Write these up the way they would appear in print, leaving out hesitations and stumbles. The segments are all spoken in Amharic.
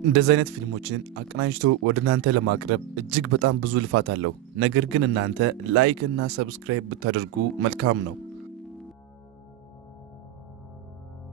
እንደዚህ አይነት ፊልሞችን አቀናጅቶ ወደ እናንተ ለማቅረብ እጅግ በጣም ብዙ ልፋት አለው። ነገር ግን እናንተ ላይክ እና ሰብስክራይብ ብታደርጉ መልካም ነው።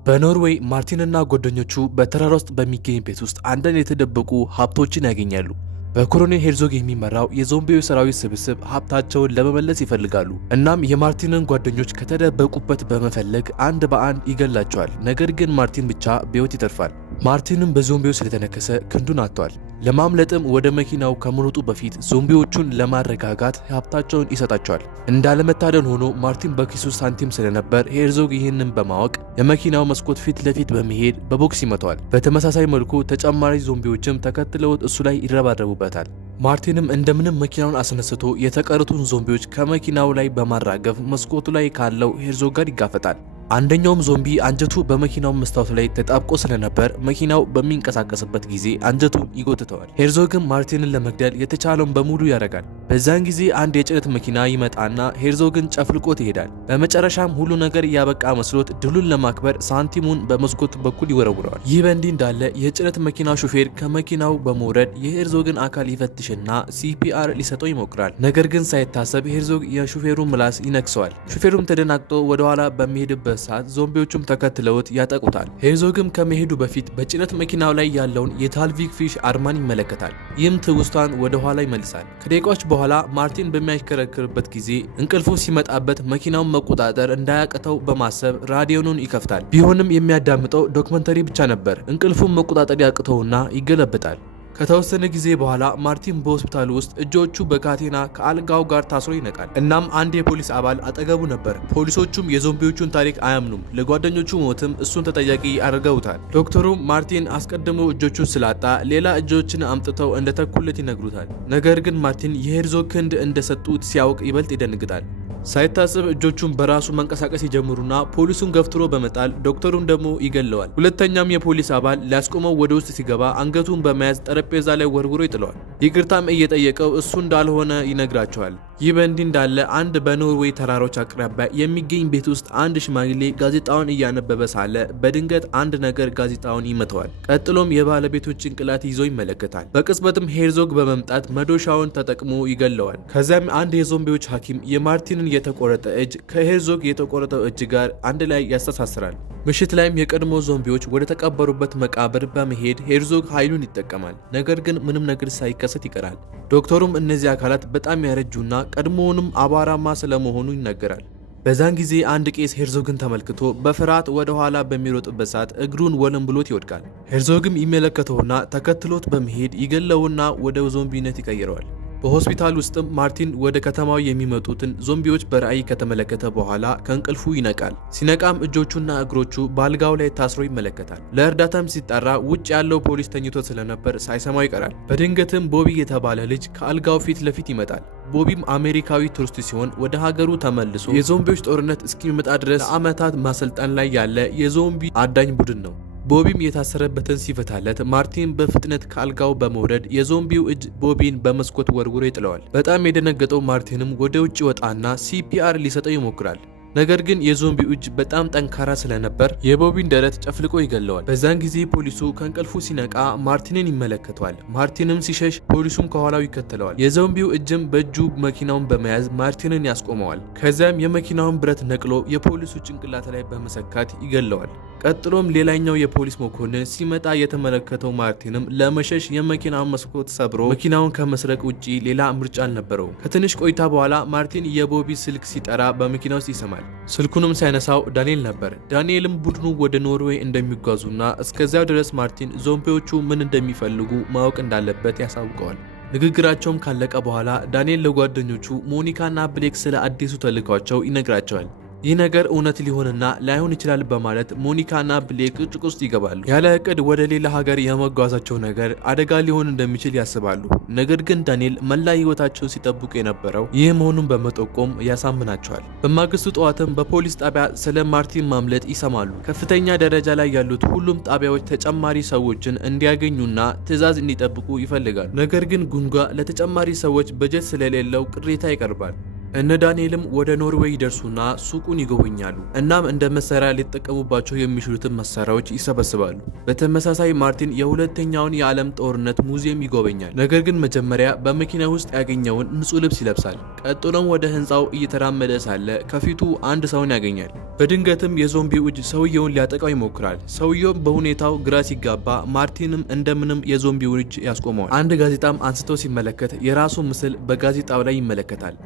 በኖርዌይ ማርቲንና ጓደኞቹ በተራራ ውስጥ በሚገኝ ቤት ውስጥ አንዳንድ የተደበቁ ሀብቶችን ያገኛሉ። በኮሎኔል ሄርዞግ የሚመራው የዞምቢው ሰራዊት ስብስብ ሀብታቸውን ለመመለስ ይፈልጋሉ። እናም የማርቲንን ጓደኞች ከተደበቁበት በመፈለግ አንድ በአንድ ይገላቸዋል። ነገር ግን ማርቲን ብቻ በሕይወት ይተርፋል። ማርቲንም በዞምቢው ስለተነከሰ ክንዱን አጥቷል። ለማምለጥም ወደ መኪናው ከመሮጡ በፊት ዞምቢዎቹን ለማረጋጋት ሀብታቸውን ይሰጣቸዋል። እንዳለመታደል ሆኖ ማርቲን በኪሱ ሳንቲም ስለነበር ሄርዞግ ይህንን በማወቅ የመኪናው መስኮት ፊት ለፊት በመሄድ በቦክስ ይመታዋል። በተመሳሳይ መልኩ ተጨማሪ ዞምቢዎችም ተከትለውት እሱ ላይ ይረባረቡበታል። ማርቲንም እንደምንም መኪናውን አስነስቶ የተቀሩትን ዞምቢዎች ከመኪናው ላይ በማራገፍ መስኮቱ ላይ ካለው ሄርዞግ ጋር ይጋፈጣል። አንደኛውም ዞምቢ አንጀቱ በመኪናው መስታወት ላይ ተጣብቆ ስለነበር መኪናው በሚንቀሳቀስበት ጊዜ አንጀቱን ይጎትተዋል። ሄርዞግም ማርቲንን ለመግደል የተቻለውን በሙሉ ያደርጋል። በዛን ጊዜ አንድ የጭነት መኪና ይመጣና ሄርዞግን ጨፍልቆት ይሄዳል። በመጨረሻም ሁሉ ነገር ያበቃ መስሎት ድሉን ለማክበር ሳንቲሙን በመስኮት በኩል ይወረውረዋል። ይህ በእንዲህ እንዳለ የጭነት መኪና ሹፌር ከመኪናው በመውረድ የሄርዞግን አካል ይፈትሽና ሲፒአር ሊሰጠው ይሞክራል። ነገር ግን ሳይታሰብ ሄርዞግ የሹፌሩን ምላስ ይነክሰዋል። ሹፌሩም ተደናግጦ ወደኋላ በሚሄድበት ሰዓት ዞምቢዎቹም ተከትለውት ያጠቁታል። ሄርዞግም ከመሄዱ በፊት በጭነት መኪናው ላይ ያለውን የታልቪክ ፊሽ አርማን ይመለከታል። ይህም ትውስታን ወደ ኋላ ይመልሳል። ከደቂቃዎች በኋላ ማርቲን በሚያሽከረክርበት ጊዜ እንቅልፉ ሲመጣበት መኪናውን መቆጣጠር እንዳያቅተው በማሰብ ራዲዮኑን ይከፍታል። ቢሆንም የሚያዳምጠው ዶክመንተሪ ብቻ ነበር። እንቅልፉን መቆጣጠር ያቅተውና ይገለብጣል። ከተወሰነ ጊዜ በኋላ ማርቲን በሆስፒታል ውስጥ እጆቹ በካቴና ከአልጋው ጋር ታስሮ ይነቃል። እናም አንድ የፖሊስ አባል አጠገቡ ነበር። ፖሊሶቹም የዞምቢዎቹን ታሪክ አያምኑም። ለጓደኞቹ ሞትም እሱን ተጠያቂ አድርገውታል። ዶክተሩም ማርቲን አስቀድሞ እጆቹን ስላጣ ሌላ እጆችን አምጥተው እንደተኩለት ይነግሩታል። ነገር ግን ማርቲን የሄርዞግ ክንድ እንደሰጡት ሲያውቅ ይበልጥ ይደነግጣል። ሳይታሰብ እጆቹን በራሱ መንቀሳቀስ ይጀምሩና ፖሊሱን ገፍትሮ በመጣል ዶክተሩን ደግሞ ይገለዋል። ሁለተኛም የፖሊስ አባል ሊያስቆመው ወደ ውስጥ ሲገባ አንገቱን በመያዝ ጠረጴዛ ላይ ወርውሮ ይጥለዋል። ይቅርታም እየጠየቀው እሱ እንዳልሆነ ይነግራቸዋል። ይህ በእንዲህ እንዳለ አንድ በኖርዌይ ተራሮች አቅራቢያ የሚገኝ ቤት ውስጥ አንድ ሽማግሌ ጋዜጣውን እያነበበ ሳለ በድንገት አንድ ነገር ጋዜጣውን ይመተዋል። ቀጥሎም የባለቤቱን ጭንቅላት ይዞ ይመለከታል። በቅጽበትም ሄርዞግ በመምጣት መዶሻውን ተጠቅሞ ይገለዋል። ከዚያም አንድ የዞምቢዎች ሐኪም የማርቲንን የተቆረጠ እጅ ከሄርዞግ የተቆረጠው እጅ ጋር አንድ ላይ ያስተሳስራል። ምሽት ላይም የቀድሞ ዞምቢዎች ወደ ተቀበሩበት መቃብር በመሄድ ሄርዞግ ኃይሉን ይጠቀማል። ነገር ግን ምንም ነገር ሳይከሰት ይቀራል። ዶክተሩም እነዚህ አካላት በጣም ያረጁና ቀድሞውንም አቧራማ ስለመሆኑ ይናገራል። በዛን ጊዜ አንድ ቄስ ሄርዞግን ተመልክቶ በፍርሃት ወደ ኋላ በሚሮጥበት ሰዓት እግሩን ወለም ብሎት ይወድቃል። ሄርዞግም ይመለከተውና ተከትሎት በመሄድ ይገለውና ወደ ዞምቢነት ይቀይረዋል። በሆስፒታል ውስጥም ማርቲን ወደ ከተማው የሚመጡትን ዞምቢዎች በራእይ ከተመለከተ በኋላ ከእንቅልፉ ይነቃል። ሲነቃም እጆቹና እግሮቹ በአልጋው ላይ ታስሮ ይመለከታል። ለእርዳታም ሲጠራ ውጭ ያለው ፖሊስ ተኝቶ ስለነበር ሳይሰማው ይቀራል። በድንገትም ቦቢ የተባለ ልጅ ከአልጋው ፊት ለፊት ይመጣል። ቦቢም አሜሪካዊ ቱሪስት ሲሆን ወደ ሀገሩ ተመልሶ የዞምቢዎች ጦርነት እስኪመጣ ድረስ ለዓመታት ማሰልጠን ላይ ያለ የዞምቢ አዳኝ ቡድን ነው። ቦቢም የታሰረበትን ሲፈታለት ማርቲን በፍጥነት ከአልጋው በመውረድ የዞምቢው እጅ ቦቢን በመስኮት ወርውሮ ይጥለዋል። በጣም የደነገጠው ማርቲንም ወደ ውጭ ወጣና ሲፒአር ሊሰጠው ይሞክራል። ነገር ግን የዞምቢው እጅ በጣም ጠንካራ ስለነበር የቦቢን ደረት ጨፍልቆ ይገለዋል። በዛን ጊዜ ፖሊሱ ከእንቅልፉ ሲነቃ ማርቲንን ይመለከተዋል። ማርቲንም ሲሸሽ ፖሊሱም ከኋላው ይከተለዋል። የዞምቢው እጅም በእጁ መኪናውን በመያዝ ማርቲንን ያስቆመዋል። ከዚያም የመኪናውን ብረት ነቅሎ የፖሊሱ ጭንቅላት ላይ በመሰካት ይገለዋል። ቀጥሎም ሌላኛው የፖሊስ መኮንን ሲመጣ የተመለከተው ማርቲንም ለመሸሽ የመኪናውን መስኮት ሰብሮ መኪናውን ከመስረቅ ውጪ ሌላ ምርጫ አልነበረውም። ከትንሽ ቆይታ በኋላ ማርቲን የቦቢ ስልክ ሲጠራ በመኪና ውስጥ ይሰማል። ስልኩንም ሳይነሳው ዳንኤል ነበር። ዳንኤልም ቡድኑ ወደ ኖርዌይ እንደሚጓዙና እስከዚያው ድረስ ማርቲን ዞምቢዎቹ ምን እንደሚፈልጉ ማወቅ እንዳለበት ያሳውቀዋል። ንግግራቸውም ካለቀ በኋላ ዳንኤል ለጓደኞቹ ሞኒካና ብሌክ ስለ አዲሱ ተልዕኳቸው ይነግራቸዋል። ይህ ነገር እውነት ሊሆንና ላይሆን ይችላል በማለት ሞኒካና ብሌክ ጭቅጭቅ ውስጥ ይገባሉ። ያለ እቅድ ወደ ሌላ ሀገር የመጓዛቸው ነገር አደጋ ሊሆን እንደሚችል ያስባሉ። ነገር ግን ዳንኤል መላ ህይወታቸው ሲጠብቁ የነበረው ይህ መሆኑን በመጠቆም ያሳምናቸዋል። በማግስቱ ጠዋትም በፖሊስ ጣቢያ ስለ ማርቲን ማምለጥ ይሰማሉ። ከፍተኛ ደረጃ ላይ ያሉት ሁሉም ጣቢያዎች ተጨማሪ ሰዎችን እንዲያገኙና ትዕዛዝ እንዲጠብቁ ይፈልጋሉ። ነገር ግን ጉንጓ ለተጨማሪ ሰዎች በጀት ስለሌለው ቅሬታ ይቀርባል። እነ ዳንኤልም ወደ ኖርዌይ ይደርሱና ሱቁን ይጎበኛሉ። እናም እንደ መሳሪያ ሊጠቀሙባቸው የሚችሉትን መሳሪያዎች ይሰበስባሉ። በተመሳሳይ ማርቲን የሁለተኛውን የዓለም ጦርነት ሙዚየም ይጎበኛል። ነገር ግን መጀመሪያ በመኪና ውስጥ ያገኘውን ንጹህ ልብስ ይለብሳል። ቀጥሎም ወደ ህንፃው እየተራመደ ሳለ ከፊቱ አንድ ሰውን ያገኛል። በድንገትም የዞምቢው እጅ ሰውየውን ሊያጠቃው ይሞክራል። ሰውየውም በሁኔታው ግራ ሲጋባ ማርቲንም እንደምንም የዞምቢውን እጅ ያስቆመዋል። አንድ ጋዜጣም አንስቶ ሲመለከት የራሱ ምስል በጋዜጣው ላይ ይመለከታል።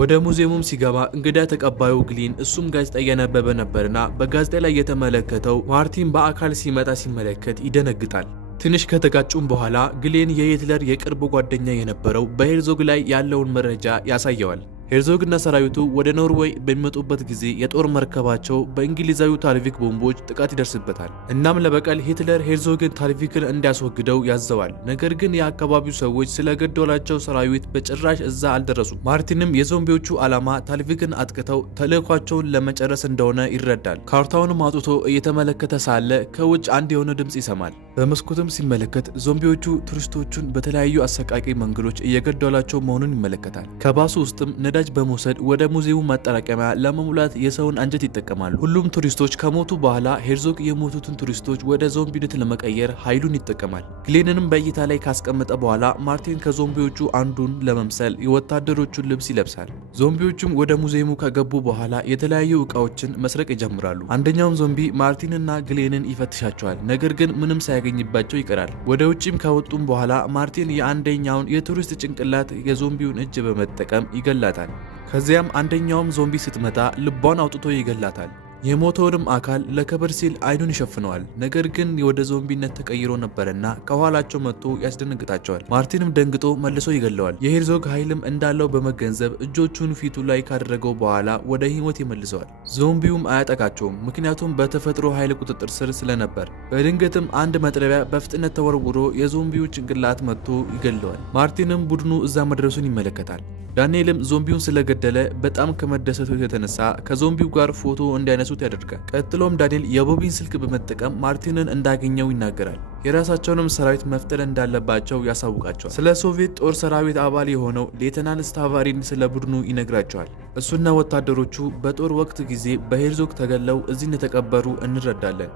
ወደ ሙዚየሙም ሲገባ እንግዳ ተቀባዩ ግሊን እሱም ጋዜጣ እያነበበ ነበርና በጋዜጣ ላይ የተመለከተው ማርቲን በአካል ሲመጣ ሲመለከት ይደነግጣል። ትንሽ ከተጋጩም በኋላ ግሌን የሂትለር የቅርብ ጓደኛ የነበረው በሄርዞግ ላይ ያለውን መረጃ ያሳየዋል። ሄርዞግና ሰራዊቱ ወደ ኖርዌይ በሚመጡበት ጊዜ የጦር መርከባቸው በእንግሊዛዊ ታልቪክ ቦምቦች ጥቃት ይደርስበታል። እናም ለበቀል ሂትለር ሄርዞግን ታልቪክን እንዲያስወግደው ያዘዋል። ነገር ግን የአካባቢው ሰዎች ስለገደላቸው ሰራዊት በጭራሽ እዛ አልደረሱም። ማርቲንም የዞምቢዎቹ ዓላማ ታልቪክን አጥቅተው ተልዕኳቸውን ለመጨረስ እንደሆነ ይረዳል። ካርታውንም አውጥቶ እየተመለከተ ሳለ ከውጭ አንድ የሆነ ድምፅ ይሰማል። በመስኮትም ሲመለከት ዞምቢዎቹ ቱሪስቶቹን በተለያዩ አሰቃቂ መንገዶች እየገደሏቸው መሆኑን ይመለከታል። ከባሱ ውስጥም ነዳጅ በመውሰድ ወደ ሙዚየሙ ማጠራቀሚያ ለመሙላት የሰውን አንጀት ይጠቀማሉ። ሁሉም ቱሪስቶች ከሞቱ በኋላ ሄርዞግ የሞቱትን ቱሪስቶች ወደ ዞምቢነት ለመቀየር ኃይሉን ይጠቀማል። ግሌንንም በእይታ ላይ ካስቀመጠ በኋላ ማርቲን ከዞምቢዎቹ አንዱን ለመምሰል የወታደሮቹን ልብስ ይለብሳል። ዞምቢዎቹም ወደ ሙዚየሙ ከገቡ በኋላ የተለያዩ ዕቃዎችን መስረቅ ይጀምራሉ። አንደኛውም ዞምቢ ማርቲንና ግሌንን ይፈትሻቸዋል። ነገር ግን ምንም ሳያገኝባቸው ይቀራል። ወደ ውጭም ከወጡም በኋላ ማርቲን የአንደኛውን የቱሪስት ጭንቅላት የዞምቢውን እጅ በመጠቀም ይገላታል። ከዚያም አንደኛውም ዞምቢ ስትመታ ልቧን አውጥቶ ይገላታል። የሞተውንም አካል ለክብር ሲል አይኑን ይሸፍነዋል። ነገር ግን ወደ ዞምቢነት ተቀይሮ ነበርና ከኋላቸው መጥቶ ያስደነግጣቸዋል። ማርቲንም ደንግጦ መልሶ ይገለዋል። የሄርዞግ ኃይልም እንዳለው በመገንዘብ እጆቹን ፊቱ ላይ ካደረገው በኋላ ወደ ህይወት ይመልሰዋል። ዞምቢውም አያጠቃቸውም፣ ምክንያቱም በተፈጥሮ ኃይል ቁጥጥር ስር ስለነበር። በድንገትም አንድ መጥረቢያ በፍጥነት ተወርውሮ የዞምቢው ጭንቅላት መጥቶ ይገለዋል። ማርቲንም ቡድኑ እዛ መድረሱን ይመለከታል። ዳንኤልም ዞምቢውን ስለገደለ በጣም ከመደሰቱ የተነሳ ከዞምቢው ጋር ፎቶ እንዲያነሱት ያደርጋል። ቀጥሎም ዳንኤል የቦቢን ስልክ በመጠቀም ማርቲንን እንዳገኘው ይናገራል። የራሳቸውንም ሰራዊት መፍጠር እንዳለባቸው ያሳውቃቸዋል። ስለ ሶቪየት ጦር ሰራዊት አባል የሆነው ሌተናል ስታቫሪን ስለ ቡድኑ ይነግራቸዋል። እሱና ወታደሮቹ በጦር ወቅት ጊዜ በሄርዞግ ተገለው እዚህ እንደተቀበሩ እንረዳለን።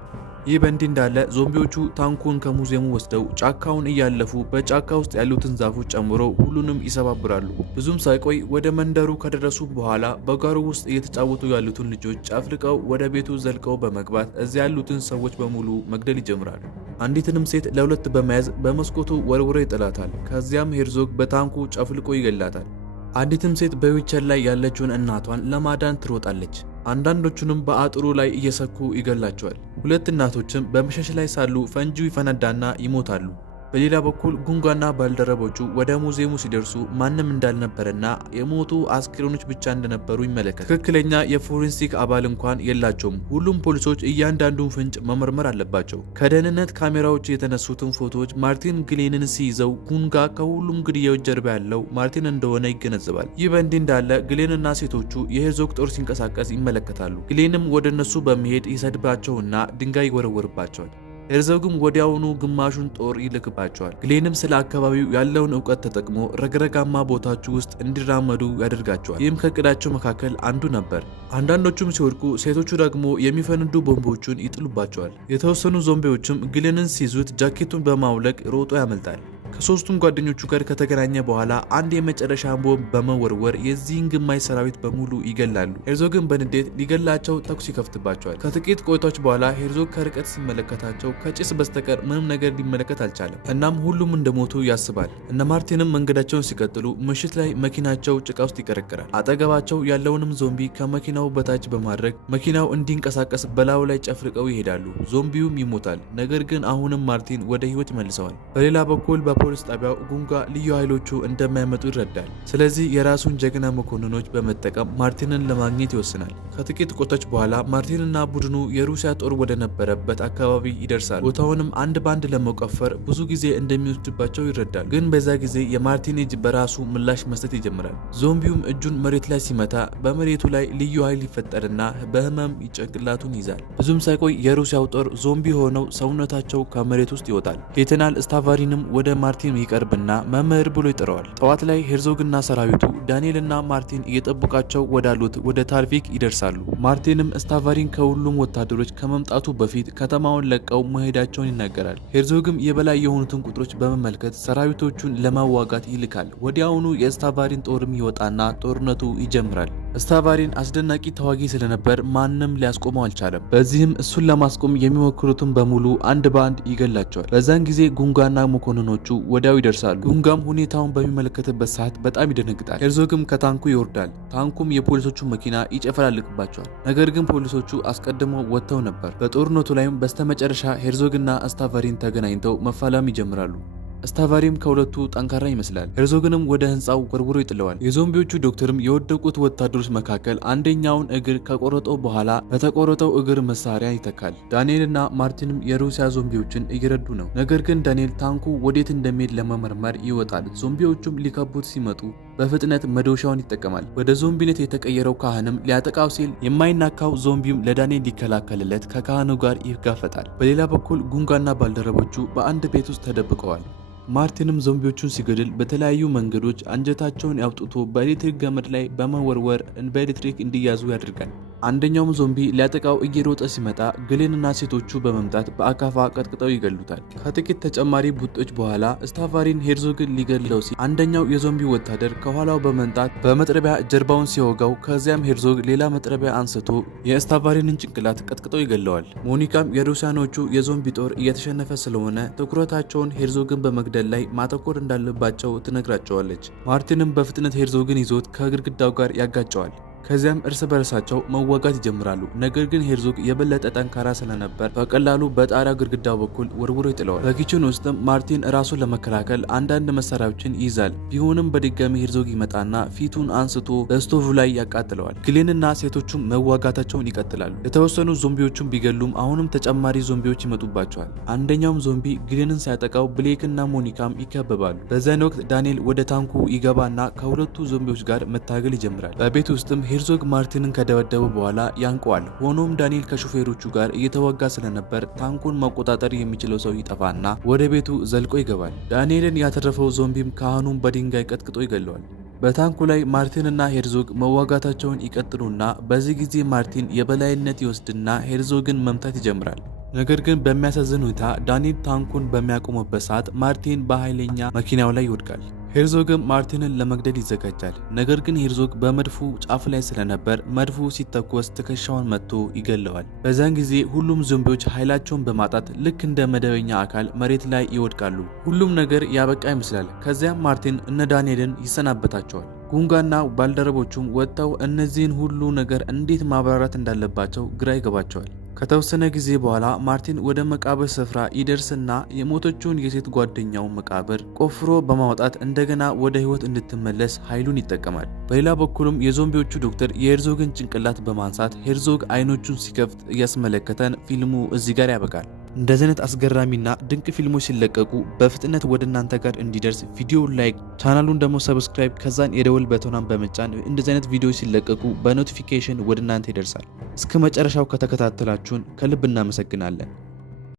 ይህ በእንዲህ እንዳለ ዞምቢዎቹ ታንኩን ከሙዚየሙ ወስደው ጫካውን እያለፉ በጫካ ውስጥ ያሉትን ዛፎች ጨምሮ ሁሉንም ይሰባብራሉ። ብዙም ሳይቆይ ወደ መንደሩ ከደረሱ በኋላ በጓሮ ውስጥ እየተጫወቱ ያሉትን ልጆች ጨፍልቀው ወደ ቤቱ ዘልቀው በመግባት እዚያ ያሉትን ሰዎች በሙሉ መግደል ይጀምራሉ። አንዲትንም ሴት ለሁለት በመያዝ በመስኮቱ ወርውሮ ይጥላታል። ከዚያም ሄርዞግ በታንኩ ጨፍልቆ ይገላታል። አንዲትም ሴት በዊልቸር ላይ ያለችውን እናቷን ለማዳን ትሮጣለች። አንዳንዶቹንም በአጥሩ ላይ እየሰኩ ይገላቸዋል። ሁለት እናቶችም በመሸሽ ላይ ሳሉ ፈንጂው ይፈነዳና ይሞታሉ። በሌላ በኩል ጉንጋና ባልደረቦቹ ወደ ሙዚየሙ ሲደርሱ ማንም እንዳልነበረና የሞቱ አስክሬኖች ብቻ እንደነበሩ ይመለከታል። ትክክለኛ የፎሬንሲክ አባል እንኳን የላቸውም። ሁሉም ፖሊሶች እያንዳንዱን ፍንጭ መመርመር አለባቸው። ከደህንነት ካሜራዎች የተነሱትን ፎቶዎች ማርቲን ግሌንን ሲይዘው ጉንጋ ከሁሉም ግድያዎች ጀርባ ያለው ማርቲን እንደሆነ ይገነዘባል። ይህ በእንዲህ እንዳለ ግሌንና ሴቶቹ የሄርዞግ ጦር ሲንቀሳቀስ ይመለከታሉ። ግሌንም ወደ እነሱ በመሄድ ይሰድባቸውና ድንጋይ ይወረወርባቸዋል። ሄርዞግም ወዲያውኑ ግማሹን ጦር ይልክባቸዋል። ግሌንም ስለ አካባቢው ያለውን እውቀት ተጠቅሞ ረግረጋማ ቦታዎች ውስጥ እንዲራመዱ ያደርጋቸዋል። ይህም ከእቅዳቸው መካከል አንዱ ነበር። አንዳንዶቹም ሲወድቁ፣ ሴቶቹ ደግሞ የሚፈነዱ ቦምቦቹን ይጥሉባቸዋል። የተወሰኑ ዞምቢዎችም ግሌንን ሲይዙት ጃኬቱን በማውለቅ ሮጦ ያመልጣል። ከሶስቱም ጓደኞቹ ጋር ከተገናኘ በኋላ አንድ የመጨረሻ ቦምብ በመወርወር የዚህን ግማሽ ሰራዊት በሙሉ ይገላሉ። ሄርዞግን በንዴት ሊገላቸው ተኩስ ይከፍትባቸዋል። ከጥቂት ቆይታዎች በኋላ ሄርዞግ ከርቀት ሲመለከታቸው ከጭስ በስተቀር ምንም ነገር ሊመለከት አልቻለም። እናም ሁሉም እንደሞቱ ያስባል። እነ ማርቲንም መንገዳቸውን ሲቀጥሉ ምሽት ላይ መኪናቸው ጭቃ ውስጥ ይቀረቅራል። አጠገባቸው ያለውንም ዞምቢ ከመኪናው በታች በማድረግ መኪናው እንዲንቀሳቀስ በላዩ ላይ ጨፍልቀው ይሄዳሉ። ዞምቢውም ይሞታል። ነገር ግን አሁንም ማርቲን ወደ ህይወት መልሰዋል። በሌላ በኩል ፖሊስ ጣቢያው ጉንጋ ልዩ ኃይሎቹ እንደማይመጡ ይረዳል። ስለዚህ የራሱን ጀግና መኮንኖች በመጠቀም ማርቲንን ለማግኘት ይወስናል። ከጥቂት ቆይታዎች በኋላ ማርቲንና ቡድኑ የሩሲያ ጦር ወደ ነበረበት አካባቢ ይደርሳል። ቦታውንም አንድ ባንድ ለመቆፈር ብዙ ጊዜ እንደሚወስድባቸው ይረዳል። ግን በዛ ጊዜ የማርቲን እጅ በራሱ ምላሽ መስጠት ይጀምራል። ዞምቢውም እጁን መሬት ላይ ሲመታ በመሬቱ ላይ ልዩ ኃይል ይፈጠርና በህመም ጭንቅላቱን ይዛል። ብዙም ሳይቆይ የሩሲያው ጦር ዞምቢ ሆነው ሰውነታቸው ከመሬት ውስጥ ይወጣል። ሌተናል ስታቫሪንም ወደ ማርቲን ይቀርብና መምህር ብሎ ይጠራዋል። ጠዋት ላይ ሄርዞግና ሰራዊቱ ዳንኤልና ማርቲን እየጠበቃቸው ወዳሉት ወደ ታርቪክ ይደርሳሉ። ማርቲንም ስታቫሪን ከሁሉም ወታደሮች ከመምጣቱ በፊት ከተማውን ለቀው መሄዳቸውን ይናገራል። ሄርዞግም የበላይ የሆኑትን ቁጥሮች በመመልከት ሰራዊቶቹን ለማዋጋት ይልካል። ወዲያውኑ የስታቫሪን ጦርም ይወጣና ጦርነቱ ይጀምራል። ስታቫሪን አስደናቂ ተዋጊ ስለነበር ማንም ሊያስቆመው አልቻለም። በዚህም እሱን ለማስቆም የሚሞክሩትን በሙሉ አንድ በአንድ ይገላቸዋል። በዛን ጊዜ ጉንጋና መኮንኖቹ ወዲያው ይደርሳሉ። ጉንጋም ሁኔታውን በሚመለከትበት ሰዓት በጣም ይደነግጣል። ሄርዞግም ከታንኩ ይወርዳል። ታንኩም የፖሊሶቹ መኪና ይጨፈላልቅባቸዋል። ነገር ግን ፖሊሶቹ አስቀድመው ወጥተው ነበር። በጦርነቱ ላይም በስተመጨረሻ ሄርዞግና ስታቫሪን ተገናኝተው መፋለም ይጀምራሉ። ስታቫሪም ከሁለቱ ጠንካራ ይመስላል። ሄርዞግንም ወደ ህንፃው ወርውሮ ይጥለዋል። የዞምቢዎቹ ዶክተርም የወደቁት ወታደሮች መካከል አንደኛውን እግር ከቆረጠው በኋላ በተቆረጠው እግር መሳሪያ ይተካል። ዳንኤልና ማርቲንም የሩሲያ ዞምቢዎችን እየረዱ ነው። ነገር ግን ዳንኤል ታንኩ ወዴት እንደሚሄድ ለመመርመር ይወጣል። ዞምቢዎቹም ሊከቡት ሲመጡ በፍጥነት መዶሻውን ይጠቀማል። ወደ ዞምቢነት የተቀየረው ካህንም ሊያጠቃው ሲል የማይናካው ዞምቢም ለዳንኤል ሊከላከልለት ከካህኑ ጋር ይጋፈጣል። በሌላ በኩል ጉንጋና ባልደረቦቹ በአንድ ቤት ውስጥ ተደብቀዋል። ማርቲንም ዞምቢዎቹን ሲገድል በተለያዩ መንገዶች አንጀታቸውን አውጥቶ በኤሌክትሪክ ገመድ ላይ በመወርወር በኤሌክትሪክ እንዲያዙ ያደርጋል። አንደኛውም ዞምቢ ሊያጠቃው እየሮጠ ሲመጣ ግሌንና ሴቶቹ በመምጣት በአካፋ ቀጥቅጠው ይገሉታል። ከጥቂት ተጨማሪ ቡጦች በኋላ ስታቫሪን ሄርዞግን ሊገድለው ሲል አንደኛው የዞምቢ ወታደር ከኋላው በመምጣት በመጥረቢያ ጀርባውን ሲወጋው፣ ከዚያም ሄርዞግ ሌላ መጥረቢያ አንስቶ የስታቫሪንን ጭንቅላት ቀጥቅጦ ይገለዋል። ሞኒካም የሩሲያኖቹ የዞምቢ ጦር እየተሸነፈ ስለሆነ ትኩረታቸውን ሄርዞግን በመግደል ላይ ማተኮር እንዳለባቸው ትነግራቸዋለች። ማርቲንም በፍጥነት ሄርዞግን ይዞት ከግድግዳው ጋር ያጋጨዋል። ከዚያም እርስ በርሳቸው መዋጋት ይጀምራሉ። ነገር ግን ሄርዞግ የበለጠ ጠንካራ ስለነበር በቀላሉ በጣሪያ ግድግዳው በኩል ወርውሮ ይጥለዋል። በኪችን ውስጥም ማርቲን ራሱን ለመከላከል አንዳንድ መሳሪያዎችን ይይዛል። ቢሆንም በድጋሚ ሄርዞግ ይመጣና ፊቱን አንስቶ በስቶቭ ላይ ያቃጥለዋል። ግሌንና ሴቶቹም መዋጋታቸውን ይቀጥላሉ። የተወሰኑ ዞምቢዎቹን ቢገሉም አሁንም ተጨማሪ ዞምቢዎች ይመጡባቸዋል። አንደኛውም ዞምቢ ግሌንን ሲያጠቃው ብሌክና ሞኒካም ይከበባሉ። በዚያን ወቅት ዳንኤል ወደ ታንኩ ይገባና ከሁለቱ ዞምቢዎች ጋር መታገል ይጀምራል። በቤት ውስጥም ሄርዞግ ማርቲንን ከደበደበ በኋላ ያንቀዋል። ሆኖም ዳንኤል ከሹፌሮቹ ጋር እየተዋጋ ስለነበር ታንኩን መቆጣጠር የሚችለው ሰው ይጠፋና ወደ ቤቱ ዘልቆ ይገባል። ዳንኤልን ያተረፈው ዞምቢም ካህኑን በድንጋይ ቀጥቅጦ ይገለዋል። በታንኩ ላይ ማርቲንና ሄርዞግ መዋጋታቸውን ይቀጥሉና በዚህ ጊዜ ማርቲን የበላይነት ይወስድና ሄርዞግን መምታት ይጀምራል። ነገር ግን በሚያሳዝን ሁኔታ ዳንኤል ታንኩን በሚያቆምበት ሰዓት ማርቲን በኃይለኛ መኪናው ላይ ይወድቃል። ሄርዞግም ማርቲንን ለመግደል ይዘጋጃል። ነገር ግን ሄርዞግ በመድፉ ጫፍ ላይ ስለነበር መድፉ ሲተኮስ ትከሻውን መጥቶ ይገለዋል። በዚያን ጊዜ ሁሉም ዞምቢዎች ኃይላቸውን በማጣት ልክ እንደ መደበኛ አካል መሬት ላይ ይወድቃሉ። ሁሉም ነገር ያበቃ ይመስላል። ከዚያም ማርቲን እነ ዳንኤልን ይሰናበታቸዋል። ጉንጋና ባልደረቦቹም ወጥተው እነዚህን ሁሉ ነገር እንዴት ማብራራት እንዳለባቸው ግራ ይገባቸዋል። ከተወሰነ ጊዜ በኋላ ማርቲን ወደ መቃብር ስፍራ ይደርስና የሞተችውን የሴት ጓደኛውን መቃብር ቆፍሮ በማውጣት እንደገና ወደ ህይወት እንድትመለስ ኃይሉን ይጠቀማል። በሌላ በኩልም የዞምቢዎቹ ዶክተር የሄርዞግን ጭንቅላት በማንሳት ሄርዞግ አይኖቹን ሲከፍት እያስመለከተን ፊልሙ እዚህ ጋር ያበቃል። እንደዚህ አይነት አስገራሚና ድንቅ ፊልሞች ሲለቀቁ በፍጥነት ወደ እናንተ ጋር እንዲደርስ ቪዲዮ ላይክ፣ ቻናሉን ደግሞ ሰብስክራይብ፣ ከዛን የደወል በተናን በመጫን እንደዚህ አይነት ቪዲዮዎች ሲለቀቁ በኖቲፊኬሽን ወደ እናንተ ይደርሳል። እስከ መጨረሻው ከተከታተላችሁን ከልብ እናመሰግናለን።